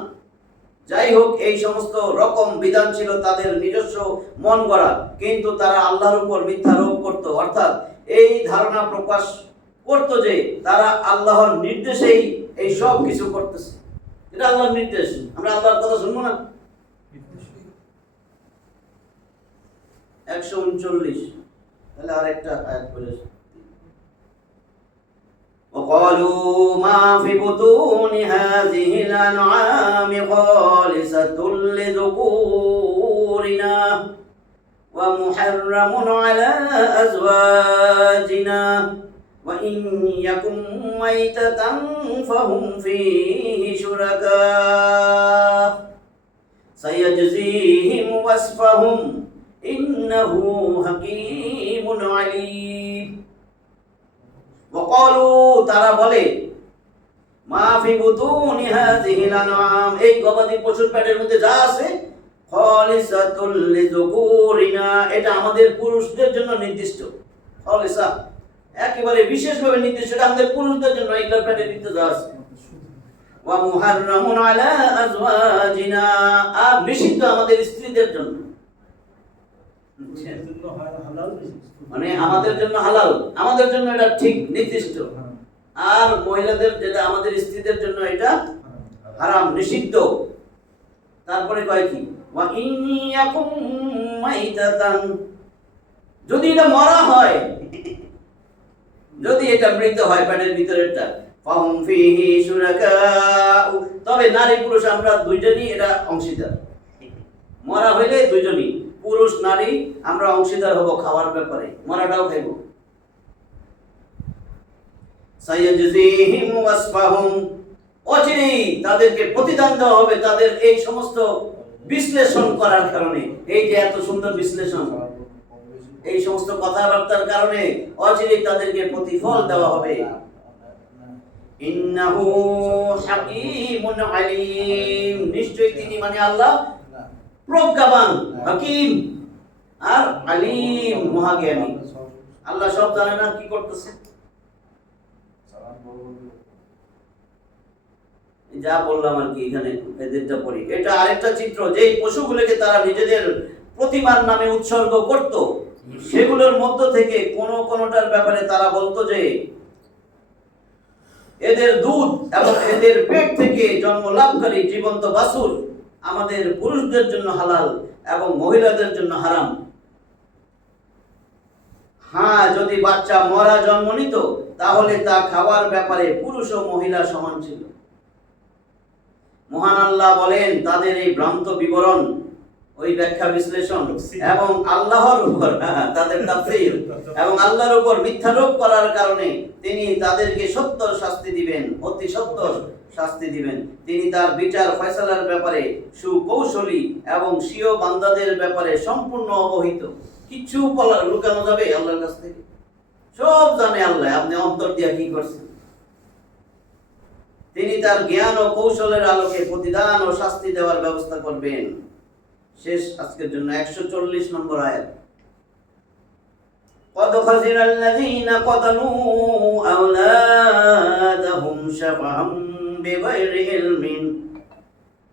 যাই হোক, এই সমস্ত রকম বিধান ছিল তাদের নিজস্ব মন গড়া, কিন্তু তারা আল্লাহর উপর মিথ্যা আরোপ করত, অর্থাৎ এই ধারণা প্রকাশ করত যে তারা আল্লাহর নির্দেশেই এই সব কিছু করতেছে। এটা আল্লাহর নির্দেশ, আমরা আল্লাহর কথা শুনবো না। 139, তাহলে আরেকটা আয়াত পড়ে وقالوا ما في بطون هذه الأنعام خالصة لذكورنا ومحرم على أزواجنا وإن يكن ميتة فهم فيه شركاء سيجزيهم وصفهم إنه حكيم عليم। وقالوا, তারা বলে, মা ফি বুতুনি হাযিহিল আনআম, এই গবাদি পশুর পেটের মধ্যে যা আছে খালিসাতুল লিযুকুরিনা, এটা আমাদের পুরুষদের জন্য নির্দিষ্ট। খালিসা একেবারে বিশেষভাবে নির্দিষ্ট, এটা আমাদের পুরুষদের জন্য, এইটার পেটের ভিতরে যা আছে। ওয়া মুহাররামুন আলা আজওয়াজিনা, আর নিষিদ্ধ আমাদের স্ত্রীদের জন্য, মানে আমাদের জন্য হালাল, আমাদের জন্য এটা ঠিক নির্দিষ্ট, আর মহিলাদের যেটা আমাদের স্ত্রীদের জন্য এটা হারাম, নিষিদ্ধ। তারপরে কয় কি, ওয়া ইনিয়াকুম মাইতাতান, যদি এটা মরা হয়, যদি এটা মৃত হয় পেটের ভিতরেরটা, ফাহুম ফিহি শুরাকা, তবে নারী পুরুষ আমরা দুইজনই এটা অংশীদার। মরা হইলে দুইজনই, পুরুষ নারী আমরা অংশীদার হব খাওয়ার ব্যাপারে, মরাটাও খাইব। সাইয়াজজিহিম ওয়াসফাহুম, অচিরেই তাদেরকে প্রতিদান দেওয়া হবে তাদের এই সমস্ত বিশ্লেষণ করার কারণে। এই যে এত সুন্দর বিশ্লেষণ, এই সমস্ত কথাবার্তার কারণে অচিরেই তাদেরকে প্রতিফল দেওয়া হবে। ইন্নাহু হাকীমুন আলীম, নিশ্চয়ই তিনি মানে আল্লাহ প্রজ্ঞাবান, হাকিম আর আলিম, মহাজ্ঞানী। আল্লাহ সব জানেন না কি করতেছে। যা বললাম আর কি, এখানে এদেরটা পড়ি, এটা আরেকটা চিত্র, যেই পশুগুলোকে তারা নিজেদের প্রতিমার নামে উৎসর্গ করত, সেগুলোর মধ্য থেকে কোনটার ব্যাপারে তারা বলতো যে এদের দুধ এবং এদের পেট থেকে জন্ম লাভকারী জীবন্ত বাছুর আমাদের পুরুষদের জন্য হালাল এবং মহিলাদের জন্য হারাম। হ্যাঁ, যদি বাচ্চা মরা জন্ম নিত তাহলে তা খাওয়ার ব্যাপারে পুরুষ ও মহিলা সমান ছিল। মহান আল্লাহ বলেন, তাদের এই ভ্রান্ত বিবরণ, ওই ব্যাখ্যা বিশ্লেষণ এবং আল্লাহর উপর তাদের তাফসীর এবং আল্লাহর উপর মিথ্যারোপ করার কারণে তিনি তাদেরকে সত্য শাস্তি দিবেন, অতি সত্য শাস্তি দিবেন। তিনি তার বিচার ফয়সালার ব্যাপারে সুকৌশলী এবং স্বীয় বান্দাদের ব্যাপারে সম্পূর্ণ অবহিত। কিচ্ছু লুকানো যাবে আল্লাহর কাছ থেকে, সব জানে আল্লাহ, আপনি অন্তর দিয়া কি করছেন। তিনি তার জ্ঞান ও কৌশলের আলোকে প্রতিদান ও শাস্তি দেওয়ার ব্যবস্থা করবেন। শেষ আজকের জন্য 140 নম্বর আয়াত। قد خسر الذين قتلوا أولادهم سفها بغير علم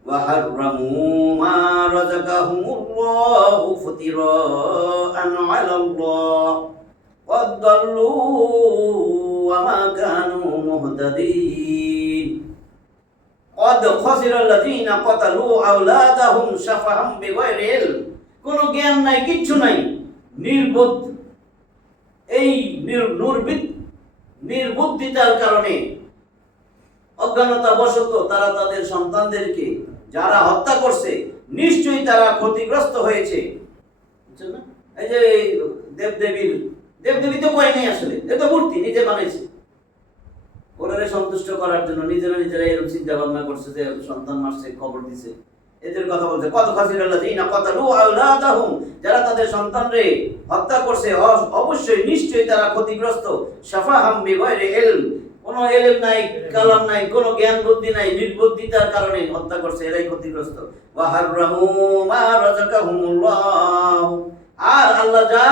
وحرموا ما رزقهم الله افتراء على الله قد ضلوا وما كانوا مهتدين قد خسر الذين قتلوا أولادهم سفها بغير علم, কোনো জ্ঞান নাই, কিচ্ছু নাই, নির্বোধ, এই নির্বুদ্ধিতার কারণে, অজ্ঞানতা বশত তারা তাদের সন্তানদেরকে যারা হত্যা করছে, নিশ্চয়ই তারা ক্ষতিগ্রস্ত হয়েছে। বুঝছেন না? এই যে দেবদেবী তো কয় নাই, আসলে এটা মূর্তি নিজে বানাইছে, ওনারে সন্তুষ্ট করার জন্য নিজেরা এরকম চিন্তা ভাবনা করছে যে সন্তান মারছে, খবর দিছে, এদের কথা বলতে। কত খাসিরাল্লাযিনা কাতালু আওলাদাহুম, যারা তাদের সন্তানরে হত্যা করছে, অবশ্যই নিশ্চয়ই তারা ক্ষতিগ্রস্ত। সাফাহাম বিগাইরি ইলম, কোনো ইলম নাই, কালাম নাই, কোনো জ্ঞান বুদ্ধি নাই, নির্বুদ্ধিতার কারণে হত্যা করছে, এরাই ক্ষতিগ্রস্ত। ওয়া হাররামু মা রাযাকাহুমুল্লাহ, আর আল্লাহ যা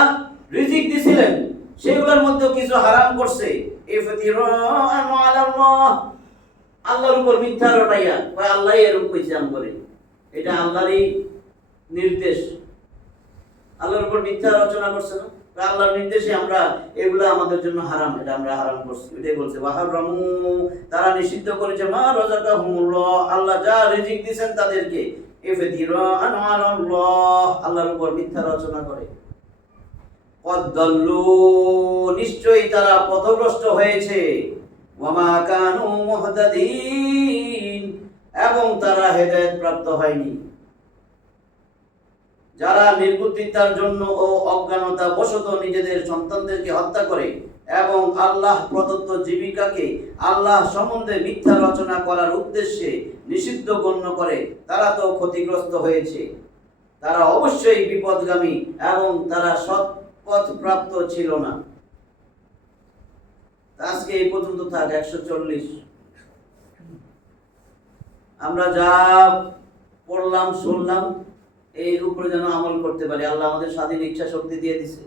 রিজিক দিয়েছিলেন সেগুলোর মধ্যে কিছু হারাম করছে। ইফতিরাআন আলাল্লাহ, আল্লাহর উপর মিথ্যা রটাইয়া, আল্লাহ এরকম কইছে আম করে, এটা আল্লাহরই নির্দেশ, আল্লাহর উপর মিথ্যা রচনা করছে না, আল্লাহর নির্দেশে আমরা এগুলা আমাদের জন্য হারাম, এটা আমরা হারাম করছি, এটাই বলছে। ওয়াহারামু, তারা নিষিদ্ধ করেছে, মা রাযাকাহুমুল্লাহ, আল্লাহ যা রিজিক দিয়েছেন তাদেরকে। ইফতিরাআন আলাল্লাহ, আল্লাহর উপর মিথ্যা রচনা করে। কদ দাল্লু, নিশ্চয়ই তারা পথভ্রষ্ট হয়েছে। ওয়া মা কানু মুহতাদিন, এবং তারা হেদায়েত প্রাপ্ত হয়নি। যারা নির্বুদ্ধিতার জন্য ও অজ্ঞানতা বশত নিজেদের সন্তানদেরকে হত্যা করে এবং আল্লাহ প্রদত্ত জীবিকাকে আল্লাহ সম্বন্ধে মিথ্যা রচনা করার উদ্দেশ্যে নিষিদ্ধ গণ্য করে, তারা তো ক্ষতিগ্রস্ত হয়েছে, তারা অবশ্যই বিপদগামী এবং তারা সৎ পথ প্রাপ্ত ছিল না। আজকে এই পর্যন্ত থাক 140। আমরা যা পড়লাম শুনলাম এর উপরে যেন আমল করতে পারি। আল্লাহ আমাদের স্বাধীন ইচ্ছা শক্তি দিয়ে দিছে।